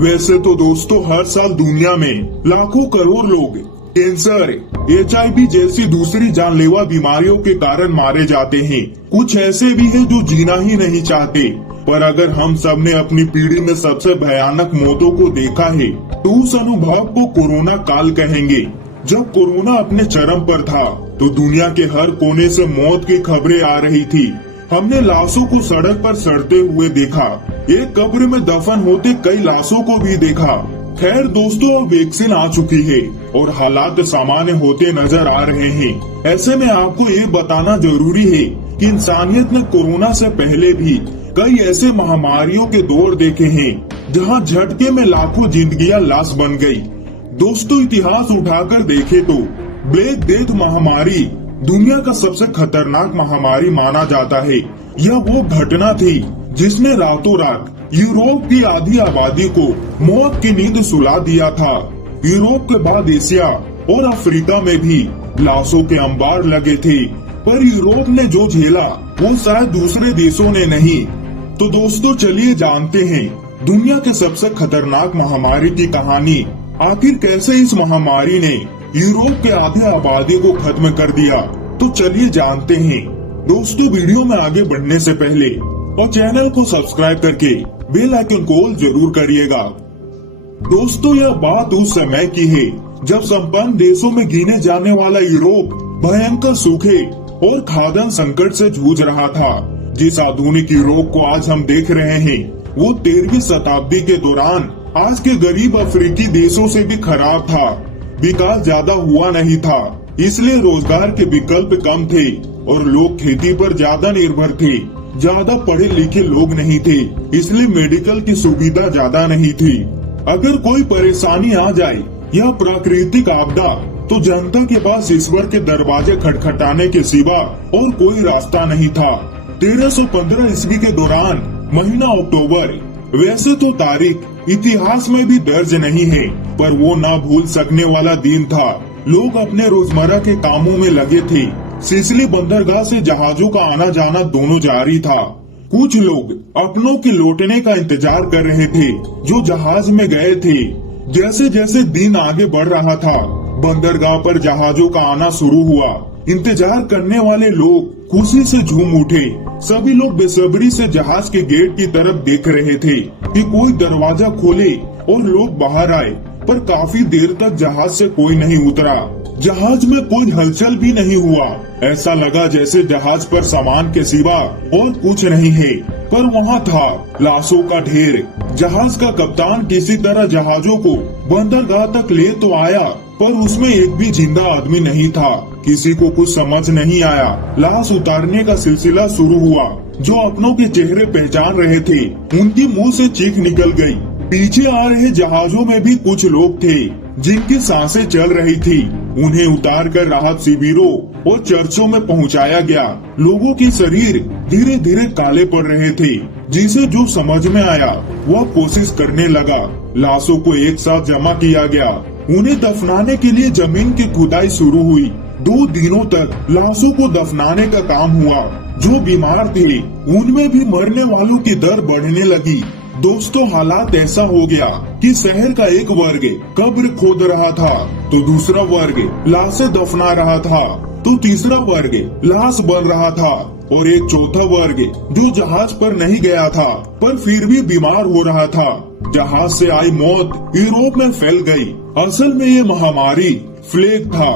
वैसे तो दोस्तों हर साल दुनिया में लाखों करोड़ लोग कैंसर, HIV जैसी दूसरी जानलेवा बीमारियों के कारण मारे जाते हैं। कुछ ऐसे भी हैं जो जीना ही नहीं चाहते। पर अगर हम सब ने अपनी पीढ़ी में सबसे भयानक मौतों को देखा है तो उस अनुभव को कोरोना काल कहेंगे। जब कोरोना अपने चरम पर था तो दुनिया के हर कोने से मौत की खबरें आ रही थी। हमने लाशों को सड़क पर सड़ते हुए देखा, एक कब्र में दफन होते कई लाशों को भी देखा। खैर दोस्तों, अब वैक्सीन आ चुकी है और हालात सामान्य होते नजर आ रहे हैं। ऐसे में आपको ये बताना जरूरी है कि इंसानियत ने कोरोना से पहले भी कई ऐसे महामारियों के दौर देखे हैं जहां झटके में लाखों जिंदगियां लाश बन गई। दोस्तों, इतिहास उठाकर देखे तो ब्लैक डेथ महामारी दुनिया का सबसे खतरनाक महामारी माना जाता है। यह वो घटना थी जिसने रातों रात यूरोप की आधी आबादी को मौत की नींद सुला दिया था। यूरोप के बाद एशिया और अफ्रीका में भी लाशों के अंबार लगे थे, पर यूरोप ने जो झेला वो शायद दूसरे देशों ने नहीं। तो दोस्तों चलिए जानते हैं दुनिया के सबसे खतरनाक महामारी की कहानी। आखिर कैसे इस महामारी ने यूरोप के आधे आबादी को खत्म कर दिया, तो चलिए जानते हैं। दोस्तों, वीडियो में आगे बढ़ने से पहले और चैनल को सब्सक्राइब करके बेल आइकन को ऑल जरूर करिएगा। दोस्तों, यह बात उस समय की है जब संपन्न देशों में गिने जाने वाला यूरोप भयंकर सूखे और खाद्यान्न संकट से जूझ रहा था। जिस आधुनिक यूरोप को आज हम देख रहे हैं वो 13वीं शताब्दी के दौरान आज के गरीब अफ्रीकी देशों से भी खराब था। विकास ज्यादा हुआ नहीं था, इसलिए रोजगार के विकल्प कम थे और लोग खेती पर ज्यादा निर्भर थे। ज्यादा पढ़े लिखे लोग नहीं थे, इसलिए मेडिकल की सुविधा ज्यादा नहीं थी। अगर कोई परेशानी आ जाए या प्राकृतिक आपदा तो जनता के पास ईश्वर के दरवाजे खटखटाने के सिवा और कोई रास्ता नहीं था। 1315 ईस्वी के दौरान महीना अक्टूबर, वैसे तो तारीख इतिहास में भी दर्ज नहीं है, पर वो ना भूल सकने वाला दिन था। लोग अपने रोजमर्रा के कामों में लगे थे। सिसिली बंदरगाह से जहाजों का आना जाना दोनों जारी था। कुछ लोग अपनों के लौटने का इंतजार कर रहे थे जो जहाज में गए थे। जैसे जैसे दिन आगे बढ़ रहा था, बंदरगाह पर जहाजों का आना शुरू हुआ। इंतजार करने वाले लोग खुशी से झूम उठे। सभी लोग बेसब्री से जहाज के गेट की तरफ देख रहे थे कि कोई दरवाजा खोले और लोग बाहर आए, पर काफी देर तक जहाज से कोई नहीं उतरा। जहाज में कोई हलचल भी नहीं हुआ। ऐसा लगा जैसे जहाज पर सामान के सिवा और कुछ नहीं है, पर वहाँ था लाशों का ढेर। जहाज का कप्तान किसी तरह जहाजों को बंदरगाह तक ले तो आया, पर उसमें एक भी जिंदा आदमी नहीं था। किसी को कुछ समझ नहीं आया। लाश उतारने का सिलसिला शुरू हुआ। जो अपनों के चेहरे पहचान रहे थे उनकी मुंह से चीख निकल गई। पीछे आ रहे जहाजों में भी कुछ लोग थे जिनकी सांसें चल रही थी। उन्हें उतारकर राहत शिविरों और चर्चों में पहुंचाया गया। लोगों के शरीर धीरे धीरे काले पड़ रहे थे। जिसे जो समझ में आया वह कोशिश करने लगा। लाशों को एक साथ जमा किया गया। उन्हें दफनाने के लिए जमीन की खुदाई शुरू हुई। 2 दिनों तक लाशों को दफनाने का काम हुआ। जो बीमार थे उनमें भी मरने वालों की दर बढ़ने लगी। दोस्तों, हालात ऐसा हो गया कि शहर का एक वर्ग कब्र खोद रहा था, तो दूसरा वर्ग लाशें दफना रहा था, तो तीसरा वर्ग लाश बन रहा था, और एक चौथा वर्ग जो जहाज पर नहीं गया था पर फिर भी बीमार हो रहा था। जहाज से आई मौत यूरोप में फैल गई। असल में ये महामारी प्लेग था।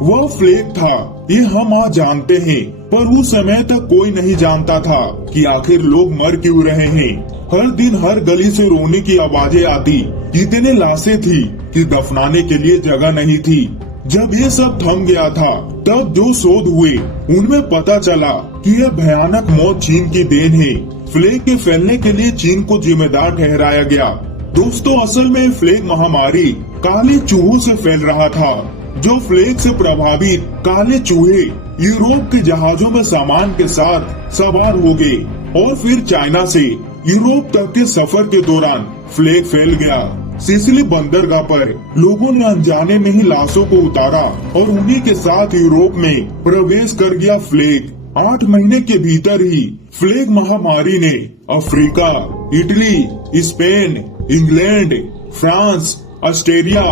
वह प्लेग था ये हम आज जानते हैं, पर उस समय तक कोई नहीं जानता था कि आखिर लोग मर क्यों रहे हैं। हर दिन हर गली से रोने की आवाजें आती। इतने लाशें थी कि दफनाने के लिए जगह नहीं थी। जब ये सब थम गया था तब जो शोध हुए उनमें पता चला कि यह भयानक मौत चीन की देन है। प्लेग के फैलने के लिए चीन को जिम्मेदार ठहराया गया। दोस्तों, असल में प्लेग महामारी काले चूहों से फैल रहा था। जो प्लेग से प्रभावित काले चूहे यूरोप के जहाजों में सामान के साथ सवार हो गए और फिर चाइना से यूरोप तक के सफर के दौरान प्लेग फैल गया। सिसिली बंदरगाह पर लोगों ने अनजाने में ही लाशों को उतारा और उन्हीं के साथ यूरोप में प्रवेश कर गया प्लेग। 8 महीने के भीतर ही प्लेग महामारी ने Africa, Italy, Spain, England, France, Australia,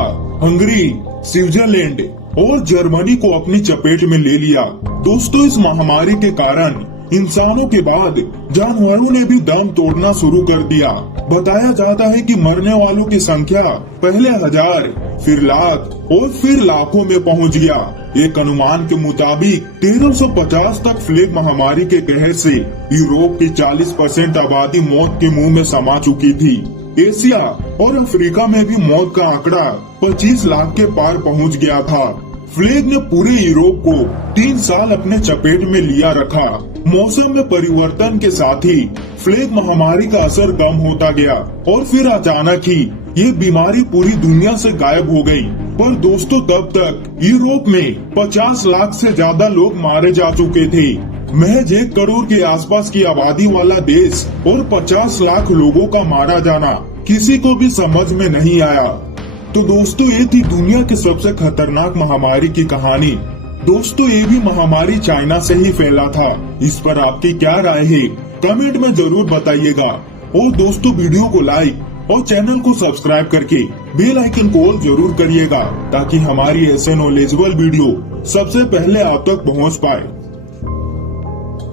Hungary, Switzerland और जर्मनी को अपनी चपेट में ले लिया। दोस्तों, इस महामारी के कारण इंसानों के बाद जानवरों ने भी दम तोड़ना शुरू कर दिया। बताया जाता है कि मरने वालों की संख्या पहले 1000, फिर लाख और फिर लाखों में पहुंच गया। एक अनुमान के मुताबिक 1350 तक प्लेग महामारी के कहर से यूरोप की 40% आबादी मौत के मुंह में समा चुकी थी। एशिया और अफ्रीका में भी मौत का आंकड़ा 25 लाख के पार पहुंच गया था। प्लेग ने पूरे यूरोप को 3 साल अपने चपेट में लिया रखा। मौसम में परिवर्तन के साथ ही प्लेग महामारी का असर कम होता गया और फिर अचानक ही ये बीमारी पूरी दुनिया से गायब हो गई। पर दोस्तों, तब तक यूरोप में 50 लाख से ज्यादा लोग मारे जा चुके थे। महज 1 करोड़ के आसपास की आबादी वाला देश और 50 लाख लोगों का मारा जाना किसी को भी समझ में नहीं आया। तो दोस्तों, ये थी दुनिया की सबसे खतरनाक महामारी की कहानी। दोस्तों, ये भी महामारी चाइना से ही फैला था। इस पर आपकी क्या राय है, कमेंट में जरूर बताइएगा। और दोस्तों, वीडियो को लाइक और चैनल को सब्सक्राइब करके बेल आइकन को ऑल जरूर करिएगा, ताकि हमारी ऐसे नॉलेजेबल वीडियो सबसे पहले आप तक पहुंच पाए।